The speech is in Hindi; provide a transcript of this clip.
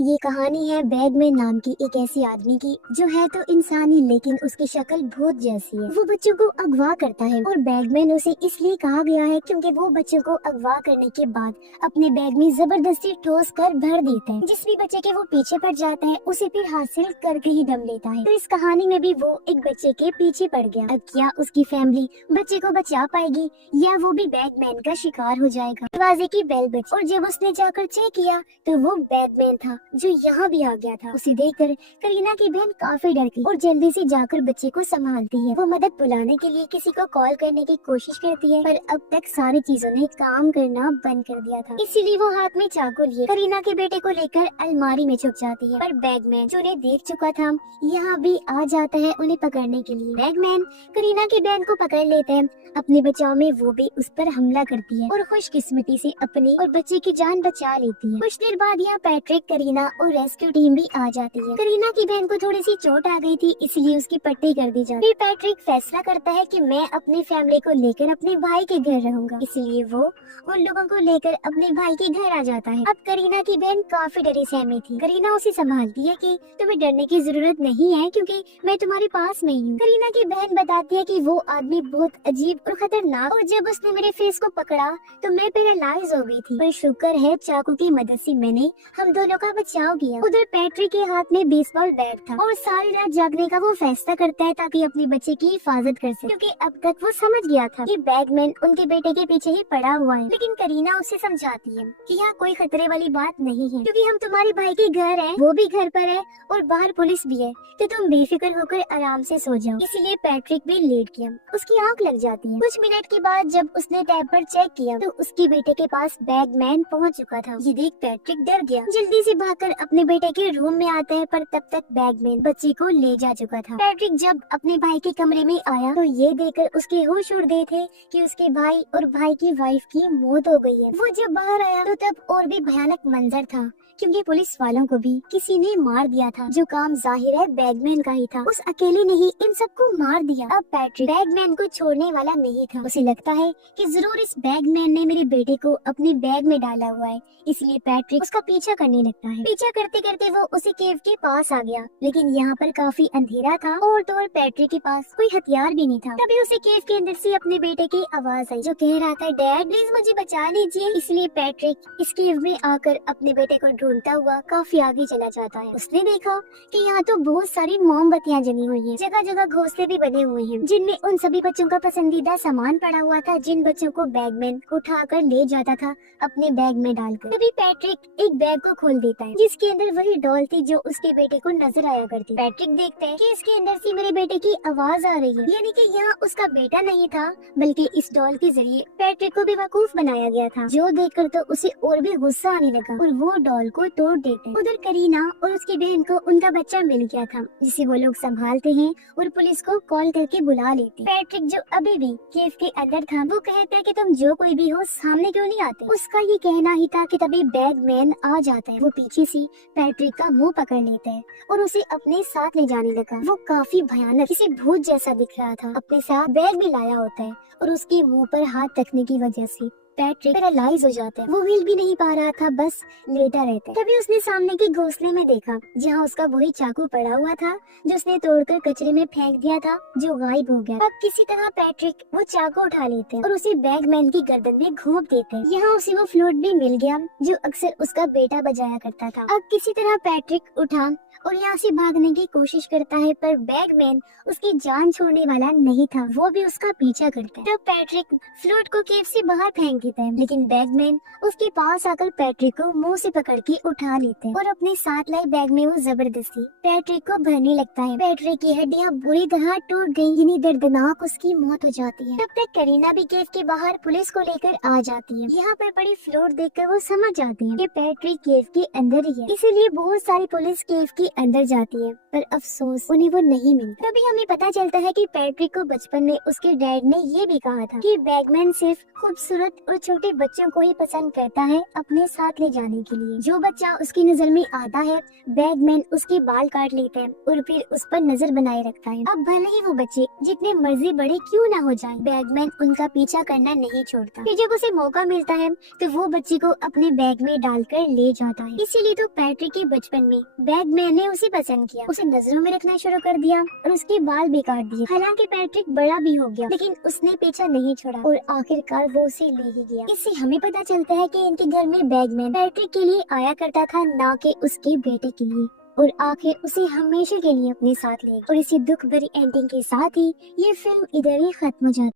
ये कहानी है बैगमैन नाम की एक ऐसी आदमी की जो है तो इंसान ही लेकिन उसकी शक्ल भूत जैसी है। वो बच्चों को अगवा करता है और बैगमैन उसे इसलिए कहा गया है क्योंकि वो बच्चों को अगवा करने के बाद अपने बैग में जबरदस्ती ठोस कर भर देता है। जिस भी बच्चे के वो पीछे पड़ जाता है उसे फिर हासिल करके ही दम लेता है। तो इस कहानी में भी वो एक बच्चे के पीछे पड़ गया। अब क्या उसकी फैमिली बच्चे को बचा पाएगी या वो भी बैगमैन का शिकार हो जाएगा। दरवाजे की बेल बजी और जब उसने जाकर चेक किया तो वो बैगमैन था जो यहाँ भी आ गया था। उसे देखकर करीना की बहन काफी डर गई और जल्दी से जाकर बच्चे को संभालती है। वो मदद बुलाने के लिए किसी को कॉल करने की कोशिश करती है पर अब तक सारी चीजों ने काम करना बंद कर दिया था। इसीलिए वो हाथ में चाकू लिए करीना के बेटे को लेकर अलमारी में छुप जाती है। पर बैगमैन जो उन्हें देख चुका था यहाँ भी आ जाता है उन्हें पकड़ने के लिए। बैगमैन करीना की बहन को पकड़ लेते हैं। अपने बचाव में वो भी उस पर हमला करती है और खुशकिस्मती से अपनी और बच्चे की जान बचा लेती है। कुछ देर बाद यहाँ पैट्रिक, करीना और रेस्क्यू टीम भी आ जाती है। करीना की बहन को थोड़ी सी चोट आ गई थी इसलिए उसकी पट्टी कर दी जाती है। फिर पैट्रिक फैसला करता है कि मैं अपनी फैमिली को लेकर अपने भाई के घर रहूंगा, इसलिए वो उन लोगों को लेकर अपने भाई के घर आ जाता है। अब करीना की बहन काफी डरी सहमी थी। करीना उसे संभालती है कि तुम्हें डरने की जरूरत नहीं है क्योंकि मैं तुम्हारे पास में ही हूँ। करीना की बहन बताती है कि वो आदमी बहुत अजीब और खतरनाक और जब उसने मेरे फेस को पकड़ा तो मैं पैरालाइज हो गई थी, पर शुक्र है चाकू की मदद से मैंने हम दोनों का बचाव किया। उधर पैट्रिक के हाथ में बेसबॉल बैट था और सारी रात जागने का वो फैसला करता है ताकि अपने बच्चे की हिफाजत कर सके, क्योंकि अब तक वो समझ गया था कि बैगमैन उनके बेटे के पीछे ही पड़ा हुआ है। लेकिन करीना उसे समझाती है कि यहाँ कोई खतरे वाली बात नहीं है क्योंकि हम तुम्हारे भाई के घर हैं, वो भी घर पर है और बाहर पुलिस भी है, तो तुम बेफिक्र होकर आराम से सो जाओ। इसीलिए पैट्रिक भी लेट गया। उसकी आंख लग जाती है। कुछ मिनट के बाद जब उसने टैब पर चेक किया तो उसके बेटे के पास बैगमैन पहुंच चुका था। ये देख पैट्रिक डर गया, जल्दी से भागकर अपने बेटे के रूम में आता है पर तब तक बैगमैन बच्चे को ले जा चुका था। पैट्रिक जब अपने भाई के कमरे में आया तो ये देखकर उसके होश उड़ गए थे कि उसके भाई और भाई की वाइफ की मौत हो गई है। वो जब बाहर आया तो तब और भी भयानक मंजर था क्योंकि पुलिस वालों को भी किसी ने मार दिया था, जो काम जाहिर है बैगमैन का ही था। उस अकेले ने ही इन सबको मार दिया। अब पैट्रिक बैगमैन को छोड़ने वाला नहीं था। उसे लगता है कि जरूर इस बैगमैन ने मेरे बेटे को अपने बैग में डाला हुआ है, इसलिए पैट्रिक उसका पीछा करने लगता है। पीछा करते करते वो उसी केव के पास आ गया, लेकिन यहाँ पर काफी अंधेरा था और तो और पैट्रिक के पास कोई हथियार भी नहीं था। तभी उसे केव के अंदर से अपने बेटे की आवाज आई जो कह रहा था, डैड प्लीज मुझे बचा लीजिए। इसलिए पैट्रिक इस केव में आकर अपने बेटे को ढूंढता हुआ काफी आगे चला जाता है। उसने देखा कि यहाँ तो बहुत सारी मोमबत्तियाँ जली हुई हैं, जगह जगह घोंसले भी बने हुए हैं जिनमें उन सभी बच्चों का पसंदीदा सामान पड़ा हुआ था जिन बच्चों को बैगमैन उठाकर ले जाता था अपने बैग में डालकर। तभी पैट्रिक एक बैग को खोल देता है जिसके अंदर वही डॉल थी जो उसके बेटे को नजर आया करती। पैट्रिक देखता है कि इसके अंदर से मेरे बेटे की आवाज आ रही है, यानी कि यहाँ उसका बेटा नहीं था बल्कि इस डॉल के जरिए पैट्रिक को बेवकूफ बनाया गया था। जो देखकर तो उसे और भी गुस्सा आने लगा और वो डॉल को तोड़ देते हैं। उधर करीना और उसकी बहन को उनका बच्चा मिल गया था जिसे वो लोग संभालते हैं और पुलिस को कॉल करके बुला लेते। पैट्रिक जो अभी भी केव के अंदर था वो कहता है कि तुम जो कोई भी हो सामने क्यों नहीं आते। उसका ये कहना ही था कि तभी बैगमैन आ जाता है। वो पीछे से पैट्रिक का मुंह पकड़ लेता है और उसे अपने साथ ले जाने लगा। वो काफी भयानक किसी भूत जैसा दिख रहा था। अपने साथ बैग भी लाया होता है और उसके मुंह पर हाथ रखने की वजह से पैट्रिक पैरालाइज हो जाता है। वो हिल भी नहीं पा रहा था, बस लेटा रहता है। तभी उसने सामने के घोंसले में देखा जहाँ उसका वही चाकू पड़ा हुआ था जो उसने तोड़कर कचरे में फेंक दिया था, जो गायब हो गया। अब किसी तरह पैट्रिक वो चाकू उठा लेते हैं और उसे बैगमैन की गर्दन में घोंप देते हैं। यहाँ उसे वो फ्लूट भी मिल गया जो अक्सर उसका बेटा बजाया करता था। अब किसी तरह पैट्रिक उठा और यहाँ से भागने की कोशिश करता है पर बैगमैन उसकी जान छोड़ने वाला नहीं था, वो भी उसका पीछा करता है। तब पैट्रिक फ्लूट को केव से बाहर फेंक देता है, लेकिन बैगमैन उसके पास आकर पैट्रिक को मुंह से पकड़ के उठा लेते हैं और अपने साथ लाए बैग में वो जबरदस्ती पैट्रिक को भरने लगता है। पैट्रिक की हड्डियां बुरी तरह टूट गई, यानी दर्दनाक उसकी मौत हो जाती है। तब तक करीना भी केव के बाहर पुलिस को लेकर आ जाती है। यहाँ पर पड़ी फ्लोर देखकर वो समझ जाती है कि पैट्रिक केव के अंदर ही है, इसीलिए बहुत सारी पुलिस केव के अंदर जाती है, पर अफसोस उन्हें वो नहीं मिलता। तभी हमें पता चलता है कि पैट्रिक को बचपन में उसके डैड ने ये भी कहा था कि बैगमैन सिर्फ खूबसूरत और छोटे बच्चों को ही पसंद करता है अपने साथ ले जाने के लिए। जो बच्चा उसकी नजर में आता है, बैगमैन उसके बाल काट लेता है और फिर उस पर नजर बनाए रखता है। अब भले ही वो बच्चे जितने मर्जी बड़े क्यों ना हो जाएं, बैगमैन उनका पीछा करना नहीं छोड़ता। फिर जब उसे मौका मिलता है तो वो बच्चे को अपने बैग में डालकर ले जाता है। इसीलिए तो पैट्रिक के बचपन में बैगमैन ने उसे पसंद किया, उसे नजरों में रखना शुरू कर दिया और उसके बाल भी काट दिए। हालांकि पैट्रिक बड़ा भी हो गया, लेकिन उसने पीछा नहीं छोड़ा और आखिरकार वो उसे ले ही गया। इससे हमें पता चलता है कि इनके घर में बैगमैन पैट्रिक के लिए आया करता था, ना कि उसके बेटे के लिए, और आखिर उसे हमेशा के लिए अपने साथ ले। और इसी दुख भरी एंडिंग के साथ ही ये फिल्म इधर ही खत्म हो जाती है।